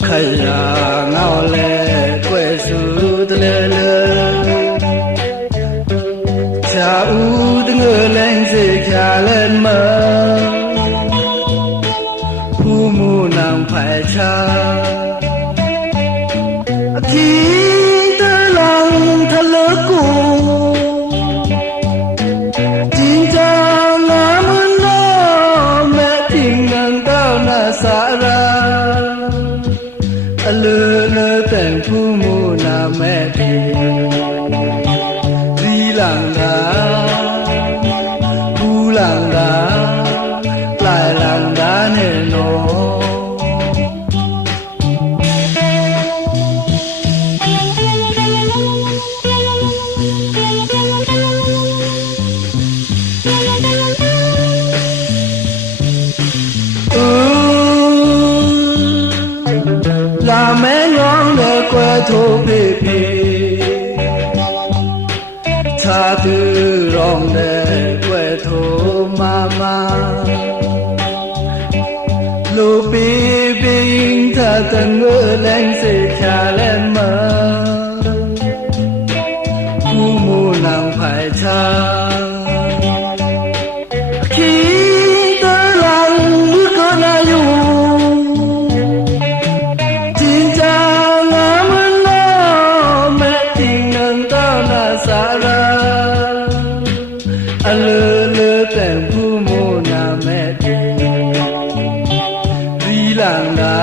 看呀、啊。排场。记得浪他乐过，今朝俺们那没听人到那啥啦，阿乐那等父母那没听，你浪啊。 လာမဲညောင်းတဲ့ကွယ်ထိုးဖေဖေသာသူရောင်းတဲ့ကွယ်ထိုးမမလူပေပင်သာတငွေလိုင်းစေချာလဲမဘူမူနံဖိုင်ချာ Vilanga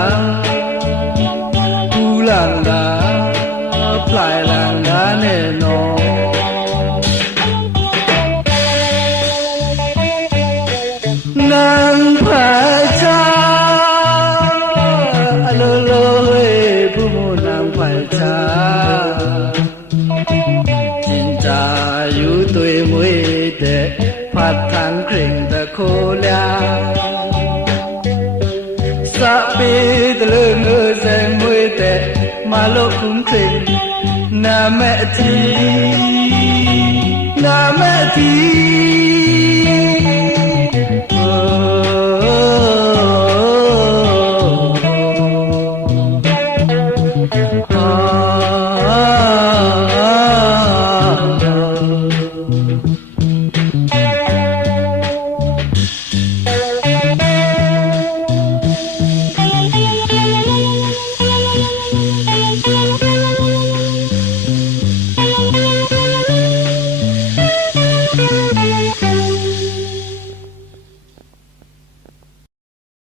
Pulanga Plailanga neno နံဖာချာအလိုလိုဟေးဘုမနံဖာချာကျင်တာယူသွေမွေတဲ့ဖတ်ထန်ခရင်တခိုလျာ စပေတလငើစံမွေတဲ့မလုခုံခရင်နာမအတီနာမအတီ